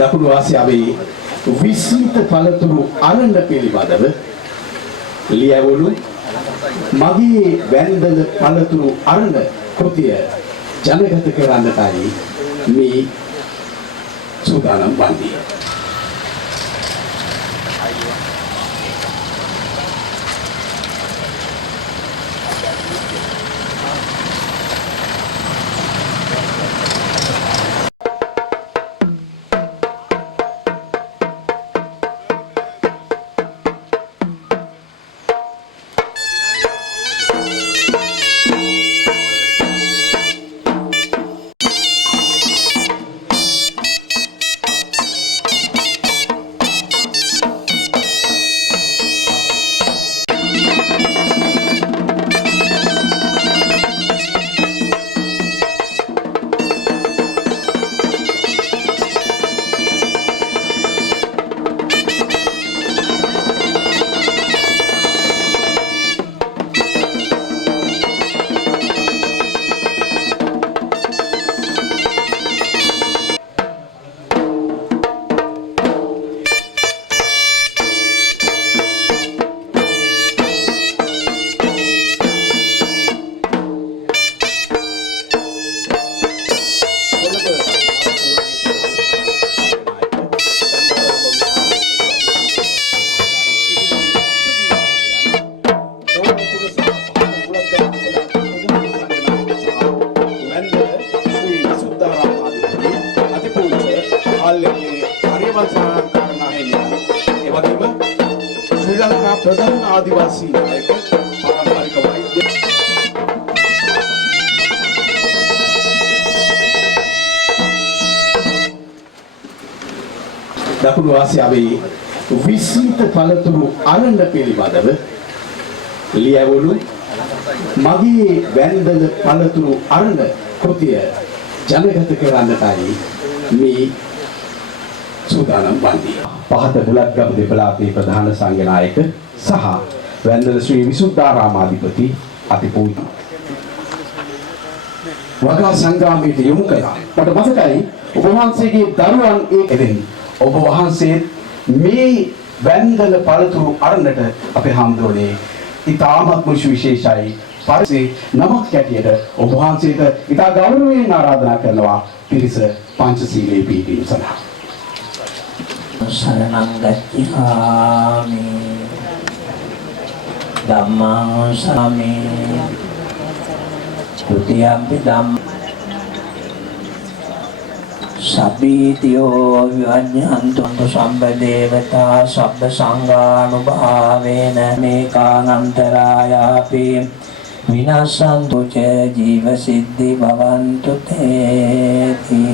දකුණු ආසියාවේ විස්මිත පළතුරු අරණ පිළිබඳව ලියවුණු මගේ වැන්දල පළතුරු අරණ කෘතිය ජනගත කරන්නටයි මේ සූදානම් වන්නේ. प्रधान आदिवासी नायक पारंपरिक वैद्य දකුණු ආසියාවේ විස්මිත පළතුරු අරණ පිළිබඳව ලියවුණු මගේ වැන්දල පළතුරු අරණ කෘතිය ජනගත කරන්නටයි මේ සූදානම් වන්නේ. පහත බුලත්ගම දෙපළාතේ ප්‍රධාන සංඝනායක සහ වැන්දල ශ්‍රී විසුද්ධාරාමාධිපති අතිපූජ්‍ය වගා සංග්‍රාමයට යොමු කළා. මට මතකයි ඔබ වහන්සේගේ දරුවන් ඒකෙන් ඔබ වහන්සේ මේ වැන්දල පළතුරු අරණට අපේ හාමුදුරනේ ඉතාමත් විශේෂයි පරිසේ නමක් කැටියට ඔබ වහන්සේට ඉතා ගෞරවයෙන් ආරාධනා කරනවා පිරිස පංචශීලයේ පිළිපදීම සඳහා. शरणं गच्छामि धम्मं शरामि द्वितीयंपि धम्मं सभीतियो विभज्यन्तु सब्ब देवता सब्ब संगानुभावेन मेकान्तरायापि विनश्यन्तु च जीवसिद्धि भवन्तु तेति.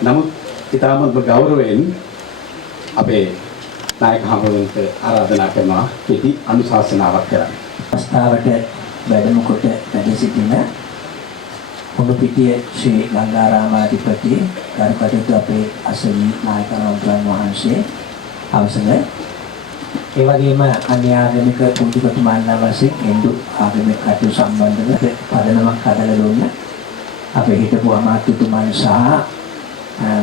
නමුත් ඉතාමත් ගෞරවයෙන් අපේ නායක හමුවන්ට ආරාධනා කරනවා කෙටි අනුශාසනාවක් කරන්න. අවස්ථාවට වැඩම කොට වැඩ සිටින හොඳපිටිය ශ්‍රී ගංගාරාමාධිපති ගරුකටයුතු අපේ අසවි නායක හමුවන් වහන්සේ අවසර ඒ වගේම අන්‍යාගමික පුදුකතුමාලා වශයෙන් Hindu ආගමික කටයුතු සම්බන්ධව පදනමක් හදලා දුන්න අපේ හිටපු අමාත්‍යතුමන් සහ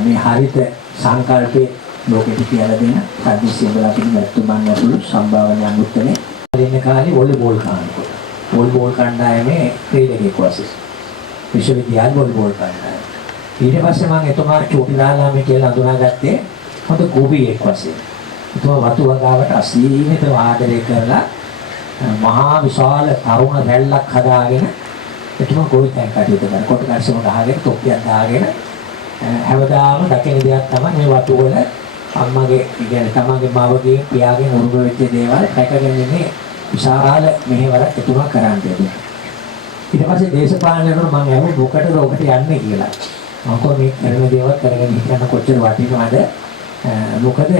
මේ හරිත සංකල්පේ ලෝකෙට කියලා දෙන හදිසිය බලකින් වැටුමන් ඇතුළු සම්භාවන අනුත්තනේ දෙන්න කාලේ වොලිබෝල් කාණ්ඩ. වොලිබෝල් කණ්ඩායමේ ක්‍රීඩකයෙක් වශයෙන් විශ්වවිද්‍යාල වොලිබෝල් කණ්ඩායම. ඊට පස්සේ මම එතුමා චෝටිලාලාමේ කියලා හඳුනාගත්තේ හොඳ ගෝපියෙක් වශයෙන්. එතුමා වතු වගාවට අසීමිත ආදරය කරලා මහා විශාල තරුණ රැල්ලක් හදාගෙන එතුමා ගෝල්කන් කටයුතු කරන කොට කර්ෂම ගහගෙන තොප්පියක් දාගෙන හැමදාම දකින දෙයක් තමයි මේ වතු වල අම්මගේ කියන්නේ තමන්ගේ මවගේ පියාගේ උරුම වෙච්ච දේවල් රැකගෙන ඉන්නේ විශාල මෙහෙවරක් එතුමා කරන්නේ. ඊට පස්සේ දේශපාලනයකට මම අහුව මොකටද ඔබට යන්නේ කියලා. මම කොහොම මේ කරන දේවල් කරගෙන ඉන්න කොච්චර වටිනවද? මොකද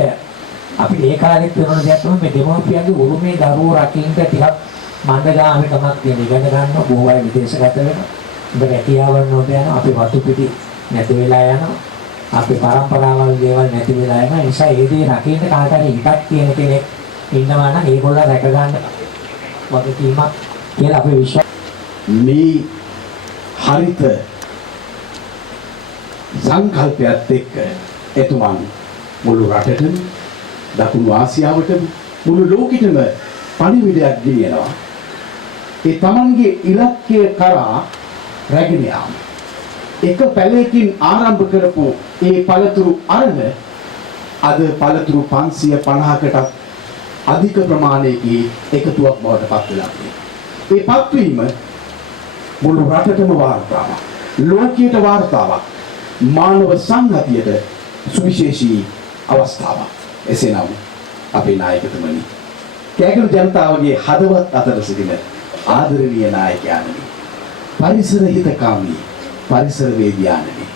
අපි ඒ කාලෙත් වෙන දෙයක් තමයි මේ දෙමෝපියන්ගේ උරුමේ දරුවෝ රකින්න ටිකක් මන්දගාමීකමක් තියෙන. ඉගෙන ගන්න බොහෝ අය විදේශගත වෙනවා. ඉතින් රැකියාවල් නොද යන අපි වතු පිටි නැති වෙලා යනවා. අපේ පරම්පරාවල් දේවල් නැති වෙලා යනවා. ඒ නිසා ඒ දේ රකින්න කාට හරි හිතක් තියෙන කෙනෙක් ඉන්නවා නම් ඒගොල්ලෝ රැක ගන්න වගකීමක් කියලා අපි විශ්වාස මේ හරිත සංකල්පයත් එක්ක එතුමන් මුළු රටටම දකුණු ආසියාවටම මුළු ලෝකෙටම පණිවිඩයක් ගෙනියනවා. ඒ තමන්ගේ ඉලක්කය කරා රැගෙන යාම. එක පැලයකින් ආරම්භ කරපු ඒ පළතුරු අරණ අද පළතුරු 550කටත් අධික ප්‍රමාණයකින් එකතුවක් බවට පත් වෙලා තියෙනවා. ඒ පත්වීම මුළු රටටම වාර්තාවක්. ලෝකයට වාර්තාවක්. මානව සංහතියට සුවිශේෂී අවස්ථාවක්. එසේනම් අපේ නායකතුමනි, කෑගලු ජනතාවගේ හදවත් අතර සිටින ආදරණීය නායකයාණනි, පරිසර හිතකාමී පරිසර වේදියාණනි,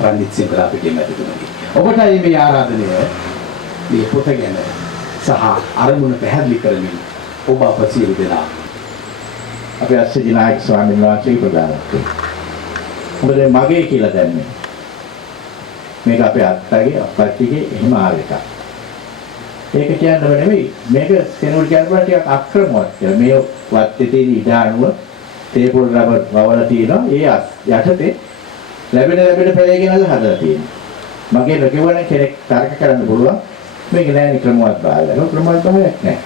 රන්දිත් සිංහලා පිටින් මැතිතුමනි, ඔබටයි මේ ආරාධනය මේ පොත ගැන සහ අරමුණ පැහැදිලි කරමින් ඔබ අප සියලු දෙනා අපේ අස්සජි නායක ස්වාමීන් වහන්සේ ප්‍රදානකේ. මොකද මගේ කියලා දැන්නේ. මේක අපේ අත්තගේ අප්පච්චිගේ එහෙම ආව එකක්. ඒක කියන්නව නෙවෙයි. මේක කෙනෙකුට කියනවා ටිකක් අක්‍රමවත් කියලා. මේ වත්තේ තියෙන ඉඩානුව තේපොල් රබර් වවලා තියෙනවා. ඒ යටතේ ලැබෙන පැලේ ගෙනල්ලා හදලා තියෙනවා. මගේ ලකෙවන කෙනෙක් තර්ක කරන්න පුළුවන්. මේක නෑ ක්‍රමවත් බාහිර. ක්‍රමවත් බාහිරක් නෑ.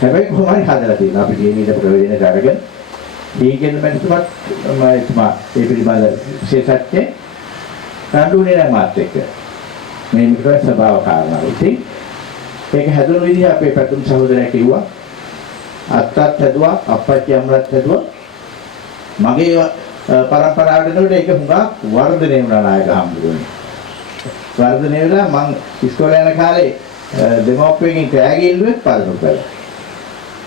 හැබැයි කොහොමයි හදලා තියෙනවා. අපි කියන ඊට ප්‍රවේදන කරගෙන දීගෙන මැතිතුමත් මම ඒ පිළිබඳ විශේෂඥ කඳුනේ නැහැ මාත් එක්ක. මේ මිත්‍ර ස්වභාව කාරණා. ඉතින් ඒක හැදුණු විදිහ අපේ පැතුම් සහෝදරයා කිව්වා. අත්තත් හැදුවා, අප්පච්චි අම්මලත් හැදුවා. මගේ පරම්පරාවට එනකොට ඒක හුඟක් වර්ධනය වුණා නායක හම්බුනේ. වර්ධනය වෙලා මං ඉස්කෝලේ යන කාලේ දෙමෝපියන්ගෙන් කෑගි ඉල්ලුවෙත් පාරකට බැලුවා.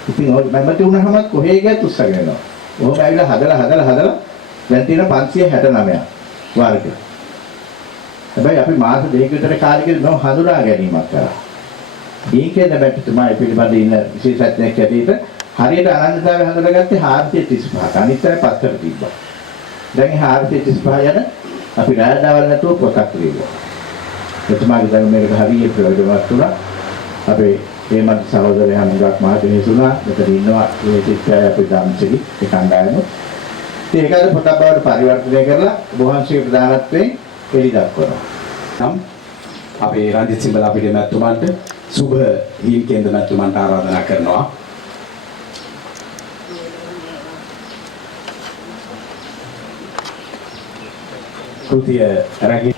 ඉතින් ඔය මැමති වුණාම කොහේ ගියත් උස්සගෙන යනවා. ඔහොම ඇවිල්ලා හදලා දැන් තියෙන 569ක් වර්ග. හැබැයි අපි මාස දෙකක විතර කාලෙකදී නෝ හඳුනා ගැනීමක් කරා. දීකේ නැබැටුමා පිළිබඳ ඉන්න විශේෂඥයෙක් ඇටියට හරියට අනන්‍යතාවය හඳුනාගත්තේ 435ක්. අනිත් අය පස්සට තිබ්බා. දැන් 435 යන අපි රාජදවල් නැතුව පොතක් ලියුවා. එතුමාගේ දැන් මේකට හරියට ප්‍රයෝජනවත් වුණා. අපේ හේමන්ත සහෝදරයා හමුගක් මහදෙනිසුණා. මෙතන ඉන්නවා මේ චිත්තය අපේ ධම්මසිරි ඒ කණ්ඩායම. ඉතින් ඒකද පොතක් බවට පරිවර්තනය කරලා බොහන්සිගේ ප්‍රධානත්වයෙන් එළි දක්වනවා. නම් අපේ රන්දිත් සිංහලා පිටින් මැතිතුමන්ට සුබ හීන් කේන්ද්‍ර මැතිතුමන්ට ආරාධනා කරනවා.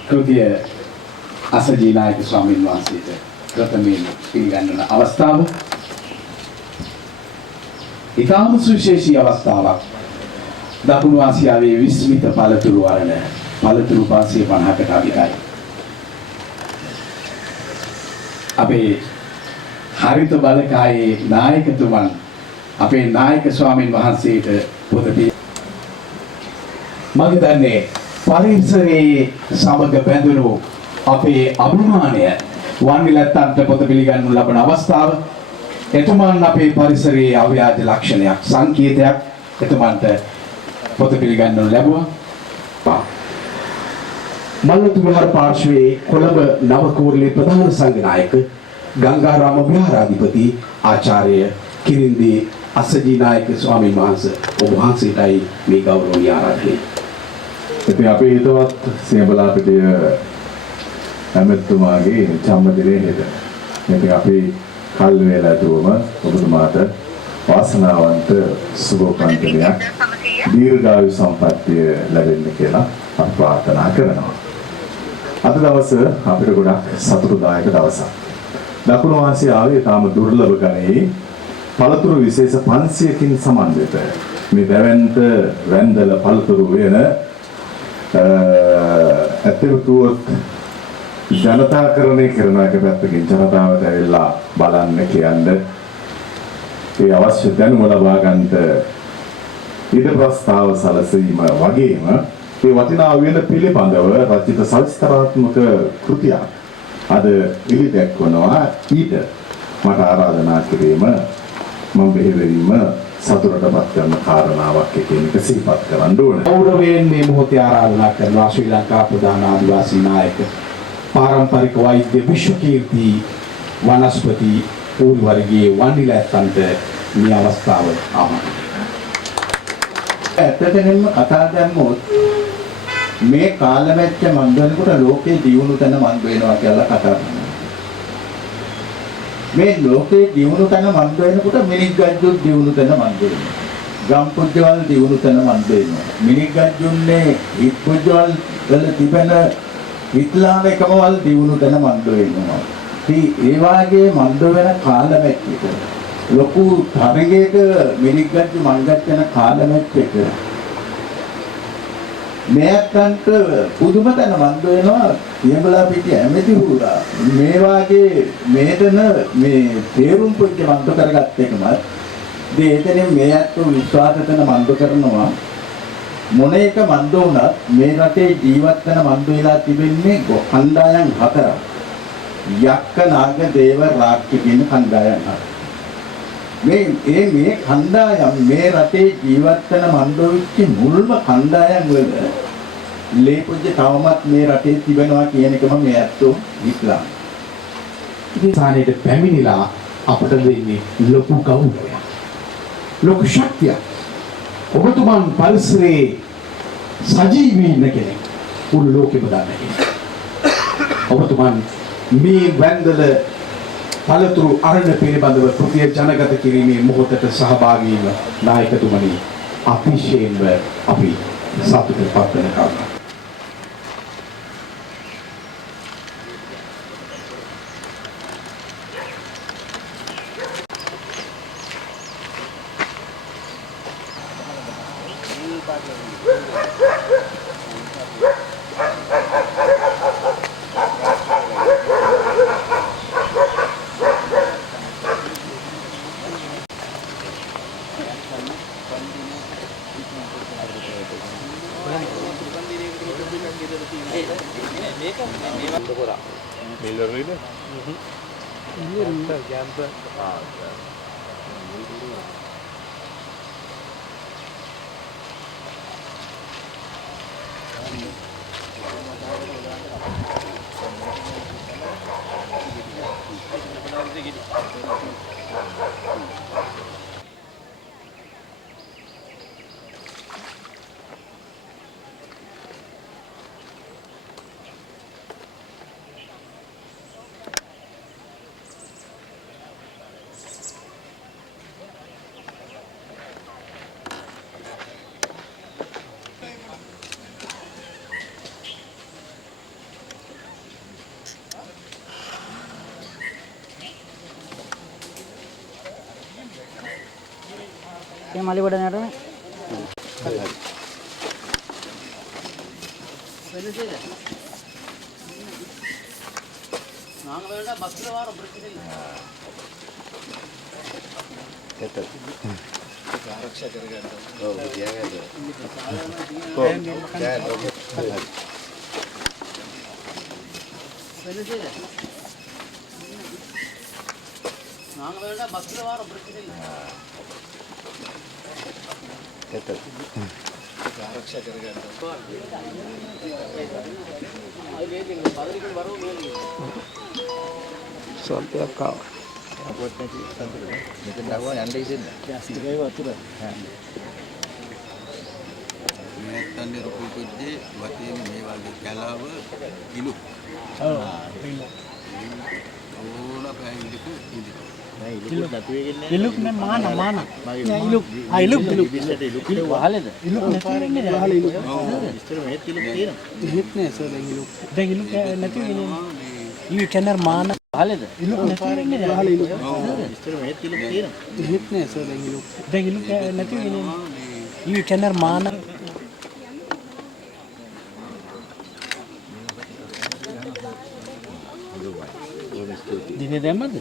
කෘතිය අසජී නායක ස්වාමීන් වහන්සේට ප්‍රථමයෙන් පිළිගන්නන අවස්ථාව. ඊටාම සුවිශේෂී අවස්ථාවක්. දකුණු ආසියාවේ විස්මිත පළතුරු අරණ පළතුරු 550කට අධිකයි. අපේ හරිත බලකායේ නායකතුමන් අපේ නායක ස්වාමීන් වහන්සේට පොත මම දන්නේ පරිසරයේ සමග බැඳුණු අපේ අභිමානය වන්නිලැත්තන්ට පොත පිළිගන්නු ලබන අවස්ථාව. එතුමන් අපේ පරිසරයේ අව්‍යාජ ලක්ෂණයක් සංකේතයක් එතුමන්ට පොත පිළිගන්නු ලැබුවා. මල්ලතු විහාර පාර්ශ්වයේ කොළඹ නවකෝරළේ ප්‍රධාන සංඝනායක ගංගාරාම විහාරාධිපති ආචාර්ය කිරින්දී අසජී නායක ස්වාමීන් වහන්සේ ඔබ වහන්සේටයි මේ ගෞරවනීය ආරාධනය. ඉතින් අපේ හිතවත් සියඹලා පිටිය ඇමතුමාගේ ජන්මදිනයේ හෙට. ඉතින් අපි කල් වේලාවටම ඔබතුමාට වාසනාවන්ත සුභෝපන්තියක් දීර්ඝායු සම්පන්නිය ලැබෙන්න කියලා අපි ප්‍රාර්ථනා කරනවා. අද දවස අපිට ගොඩක් සතුටුදායක දවසක්. දකුණු ආසියාවේ තාම දුර්ලභ ගණයේ පළතුරු විශේෂ 500කින් සමන්විත මේ දැවැන්ත වැන්දල පළතුරු වෙන ඇත්තටම ජනතාකරණය කරන එක පැත්තකින් ජනතාවට ඇවිල්ලා බලන්න කියන්න ඒ අවශ්‍ය දැනුම ලබා ගන්නට ඊට ප්‍රස්තාව සැලසීම වගේම ඒ වටිනා වෙන පිළිබඳව රචිත සවිස්තරාත්මක කෘතියක් අද ඉලි දැක්වනවා. ඊට මට ආරාධනා කිරීම මම බෙහෙවින්ම සතුටටපත් කරන කාරණාවක් කියන එක සිහිපත් කරන්න ඕනේ. ගෞරවයෙන් මේ මොහොතේ ආරාධනා කරනවා ශ්‍රී ලංකා ප්‍රධාන ආදිවාසී නායක පාරම්පරික වෛද්‍ය විශ්වකීර්ති වනස්පති ඌල් වර්ගයේ වන්නිලැත්තන්ට මේ අවස්ථාව ආමන්ත්‍රණය. ඇත්තටම කතා දැම්මොත් මේ කාලමැච්ච මන් වෙනකොට ලෝකේ දියුණු තැන මන් වෙනවා කියලා කතා කරනවා. මේ ලෝකේ දියුණු තැන මන් වෙනකොට මිනිග්ගජ්ජුත් දියුණු තැන මන් වෙනවා. ගම්පුජ්ජවල් දියුණු තැන මන් වෙනවා. මිනිග්ගජ්ජුන්නේ හිත්පුජ්ජවල් වල තිබෙන ඉස්ලාම එකමවල් දියුණු තැන මන් වෙනවා. ඒ වාගේ මන් වෙන කාලමැච්චක ලොකු තරගයක මිනිග්ගජ්ජු මංගත් වෙන කාලමැච්චක මේකට පුදුම තැන මන්ද වෙනවා යඹලා පිටිය ඇමති හුරා මේ වාගේ මේතන මේ තේරුම් පොච්ච මන්ද කරගත්ත එකම දෙතෙනේ මේත් විශ්වාස කරන මන්ද කරනවා මොන එක මන්ද වුණත් මේ රටේ ජීවත් වෙන මන්ද වෙලා තිබෙන්නේ කණ්ඩායම් හතරක් යක්ක නාග දේව රාක්ෂි කියන කණ්ඩායම් හතරක් මේ කණ්ඩායම් මේ රටේ ජීවත් වෙන මන්දෝවිච්ච මුල්ම කණ්ඩායම් වල ලේපොජ්ජ තවමත් මේ රටේ තිබෙනවා කියන එකම මේ ඇත්තෝ ඉස්ලාම්. ඉතින් සානේට පැමිණිලා අපට දෙන්නේ ලොකු ගෞරවයක්. ලොකු ශක්තියක්. ඔබතුමන් පරිසරයේ සජීවී ඉන්න කෙනෙක්. මුළු ලෝකෙම දන්න කෙනෙක්. ඔබතුමන් මේ වැන්දල පළතුරු අරණ පිළිබඳව කෘතිය ජනගත කිරීමේ මොහොතට සහභාගී වන නායකතුමනි අතිශයින්ම අපි සතුටුපත් වෙන කාරණා. Yang mali pada nyata. Sampai kau. මෙතන ගාව යන්න ඉතින් මේ තන්නේ රුපියල් කොද්දේ වතේම මේ වගේ කලාව ඉලු. ඕන පැහැදිලික ඉලු. නෑ ඉලුක් නැතු වෙන්නේ Iluk nih mana mana. Ya iluk. Ah iluk iluk. Iluk haled. Iluk nih haled iluk. ඉස්තර මේත් ඉලුක් තියෙනවා. Iluk nih so iluk. Dan iluk nanti ini. Ini channel mana haled. Iluk nih haled iluk. ඉස්තර මේත් ඉලුක් තියෙනවා. Iluk nih so iluk. Dan iluk nanti ini. Ini channel mana. Dini demad?